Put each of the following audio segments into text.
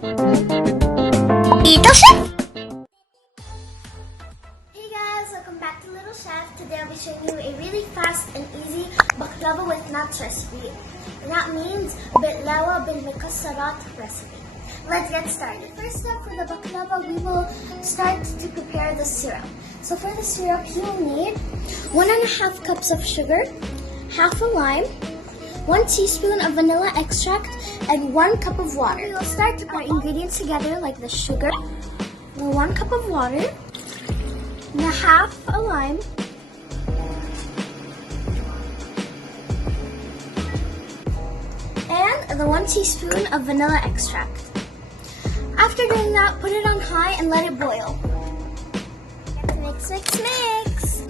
Little Chef! Hey guys, welcome back to Little Chef. Today I'll be showing you a really fast and easy baklava with nuts recipe. And that means Baklava بالمكسرات recipe. Let's get started. First up, for the baklava, we will start to prepare the syrup. So for the syrup, you will need 1.5 cups of sugar, half a lime, 1 teaspoon of vanilla extract, and 1 cup of water. We will start to put our ingredients together, like the sugar, 1 cup of water, and half a lime, and the 1 teaspoon of vanilla extract. After doing that, put it on high and let it boil. Mix, mix, mix.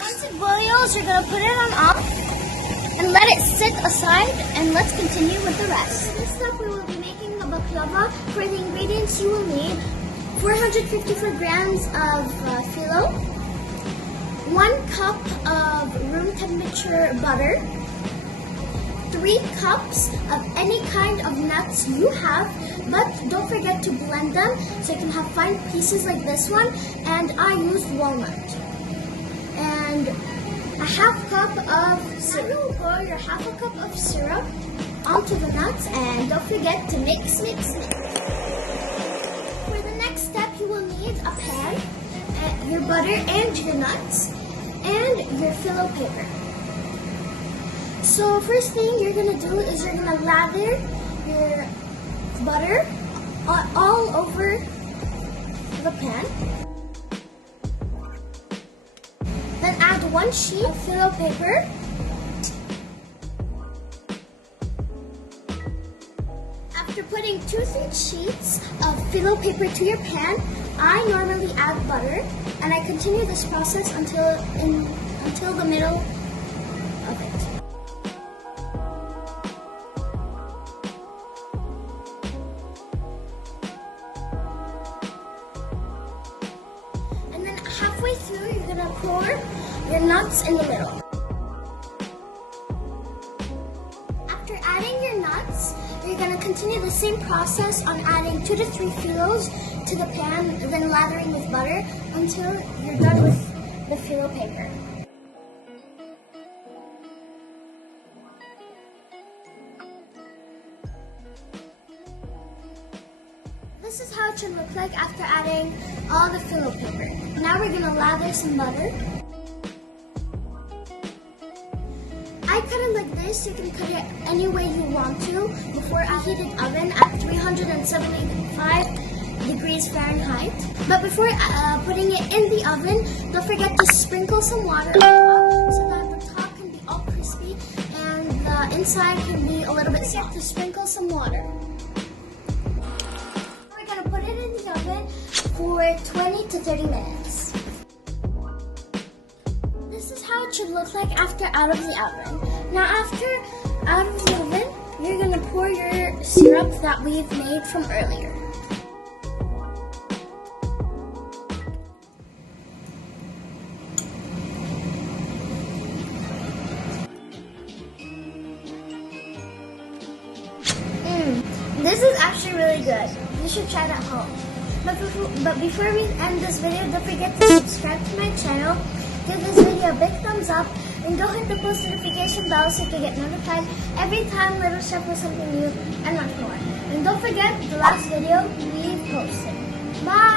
Once it boils, you're going to put it on off and let it sit aside, and let's continue with the rest. For this stuff, we will be making the baklava. For the ingredients, you will need 454 grams of phyllo, 1 cup of room temperature butter, 3 cups of any kind of nuts you have, but don't forget to blend them so you can have fine pieces like this one, and I used walnut. And a half cup of syrup. You will pour your half a cup of syrup onto the nuts, and don't forget to mix, mix, mix. For the next step, you will need a pan, your butter and your nuts, and your phyllo paper. So first thing you're going to do is you're going to lather your butter all over the pan. Then add 1 sheet of phyllo paper. After putting 2 sheets of phyllo paper to your pan, I normally add butter, and I continue this process until the middle of it. Halfway through, you're going to pour your nuts in the middle. After adding your nuts, you're going to continue the same process on adding 2 to 3 phyllos to the pan, and then lathering with butter until you're done with the phyllo paper. This is how it should look like after adding all the phyllo paper. Now we're going to lather some butter. I cut it like this. You can cut it any way you want to before a heated oven at 375 degrees Fahrenheit. But before putting it in the oven, don't forget to sprinkle some water on top so that the top can be all crispy and the inside can be a little bit soft. To sprinkle some water. Put it in the oven for 20 to 30 minutes. This is how it should look like after out of the oven. Now after out of the oven, you're going to pour your syrup that we've made from earlier. This is actually really good. You should try it at home. But before we end this video, don't forget to subscribe to my channel, give this video a big thumbs up, and go hit the post notification bell so you can get notified every time Little Chef posts something new and much more. And don't forget the last video we posted. Bye!